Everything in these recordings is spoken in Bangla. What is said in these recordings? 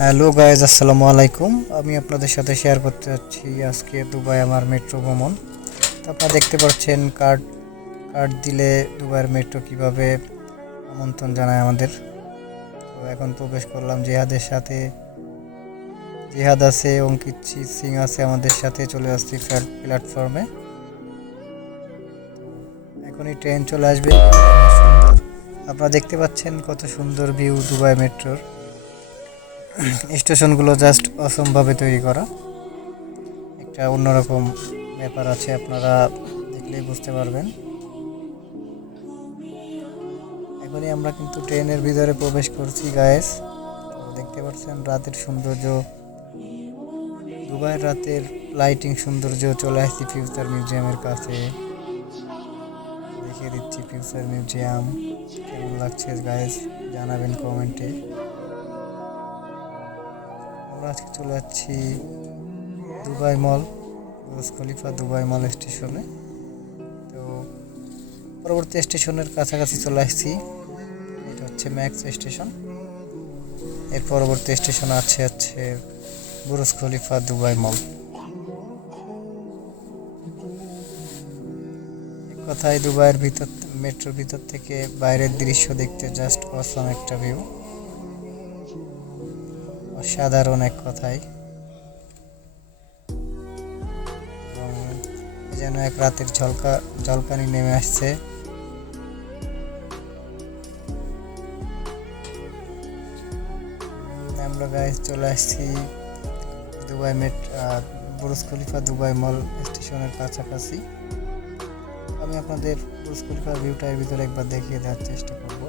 হ্যালো গাইজ, আসসালামু আলাইকুম। আমি আপনাদের সাথে শেয়ার করতে যাচ্ছি আজকে দুবাই আমার মেট্রো ভ্রমণ। তো আপনারা দেখতে পাচ্ছেন কার্ড কার্ড দিলে দুবাইয়ের মেট্রো কিভাবে আমন্ত্রণ জানায় আমাদের। তো এখন প্রবেশ করলাম জিহাদের সাথে। জিহাদ আছে, অঙ্কিত সিং আছে, আমাদের সাথে চলে আসছি প্ল্যাটফর্মে। এখনই ট্রেন চলে আসবে। আপনারা দেখতে পাচ্ছেন কত সুন্দর ভিউ দুবাই মেট্রোর। স্টেশনগুলো জাস্ট অসম্ভবে তৈরি করা, একটা অন্যরকম ব্যাপার আছে, আপনারা দেখলেই বুঝতে পারবেন। এখনই আমরা কিন্তু ট্রেনের ভিতরে প্রবেশ করছি গায়েস। তো দেখতে পাচ্ছেন রাতের সৌন্দর্য, দুবাইয়ের রাতের লাইটিং সৌন্দর্য। চলে আসছি ফিউচার মিউজিয়ামের কাছে, দেখিয়ে দিচ্ছি ফিউচার মিউজিয়াম। কেমন লাগছে গায়েস জানাবেন কমেন্টে। আমরা আজকে চলে যাচ্ছি দুবাই মল, বুর্জ খলিফা দুবাই মল স্টেশনে। তো পরবর্তী স্টেশনের কাছাকাছি চলে আসছি, এটা হচ্ছে ম্যাক্স স্টেশন। এর পরবর্তী স্টেশন হচ্ছে বুর্জ খলিফা দুবাই মল। এক কথায় দুবাইয়ের ভিতর, মেট্রোর ভিতর থেকে বাইরের দৃশ্য দেখতে জাস্ট অসম একটা ভিউ, অসাধারণ এক কথায়। যেন এক রাতের ঝলকানি নেমে আসছে। আমরা গাইস চলে আসছি দুবাই বুর্জ খলিফা দুবাই মল স্টেশনের কাছাকাছি। আমি আপনাদের বুর্জ খলিফার ভিউটা এর ভিতরে একবার দেখিয়ে দেওয়ার চেষ্টা করব।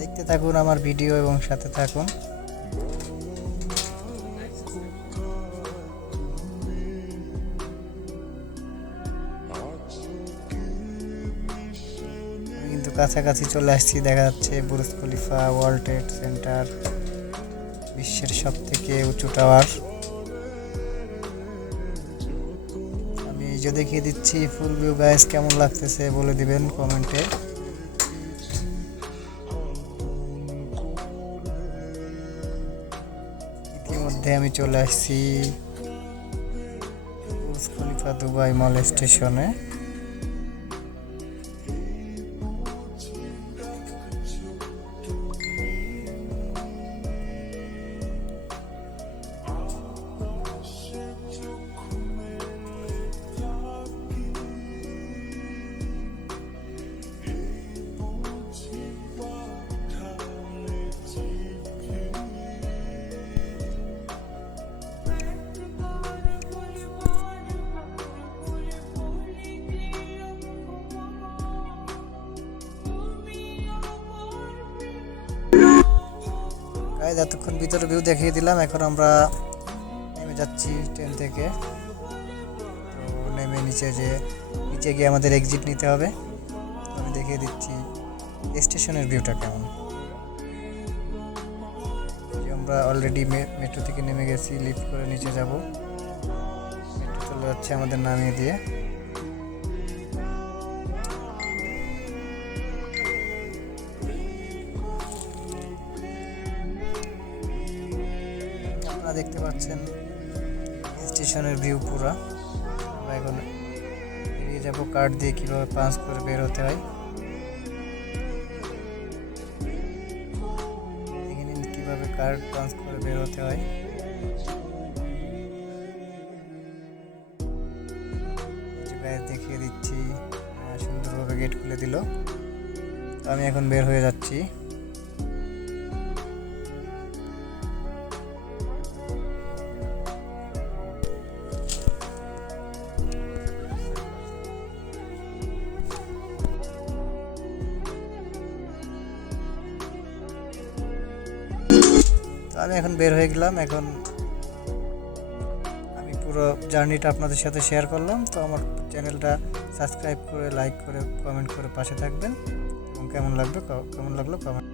দেখতে থাকুন আমার ভিডিও এবং সাথে থাকুন। কিন্তু কাছাকাছি চলে আসছি, দেখা যাচ্ছে Burj Khalifa world trade centre, বিশ্বের সব থেকে উঁচু টাওয়ার। আমি যে দেখিয়ে দিচ্ছি ফুল ভিউ গাইস, কেমন লাগতেছে বলে দিবেন কমেন্টে। ইতিমধ্যে আমি চলে আসছি বুর্জ খলিফা দুবাই মল স্টেশনে। গাইস এতক্ষণ ভিতরে ভিউ দেখিয়ে দিলাম, এখন আমরা নেমে যাচ্ছি ট্রেন থেকে। তো নেমে নিচে গিয়ে আমাদের এক্সিট নিতে হবে। আমি দেখিয়ে দিচ্ছি স্টেশনের ভিউটা কেমন। আমরা অলরেডি মেট্রো থেকে নেমে গেছি, লিফট করে নিচে যাব। মেট্রো চলে যাচ্ছে আমাদের নামিয়ে দিয়ে। আপনারা দেখতে পাচ্ছেন স্টেশনের ভিউ পুরা। আমরা এখন বেরিয়ে যাব, কার্ড দিয়ে কীভাবে পাঞ্চ করে বের হতে হয় দেখে নিন, কীভাবে কার্ড পাঞ্চ করে বের হতে হয়। দেখিয়ে দিচ্ছি, সুন্দরভাবে গেট খুলে দিল। তো আমি এখন বের হয়ে যাচ্ছি। আমি এখন বের হয়ে গেলাম। এখন আমি পুরো জার্নিটা আপনাদের সাথে শেয়ার করলাম। তো আমার চ্যানেলটা সাবস্ক্রাইব করে, লাইক করে, কমেন্ট করে পাশে থাকবেন এবং কেমন লাগলো কমেন্ট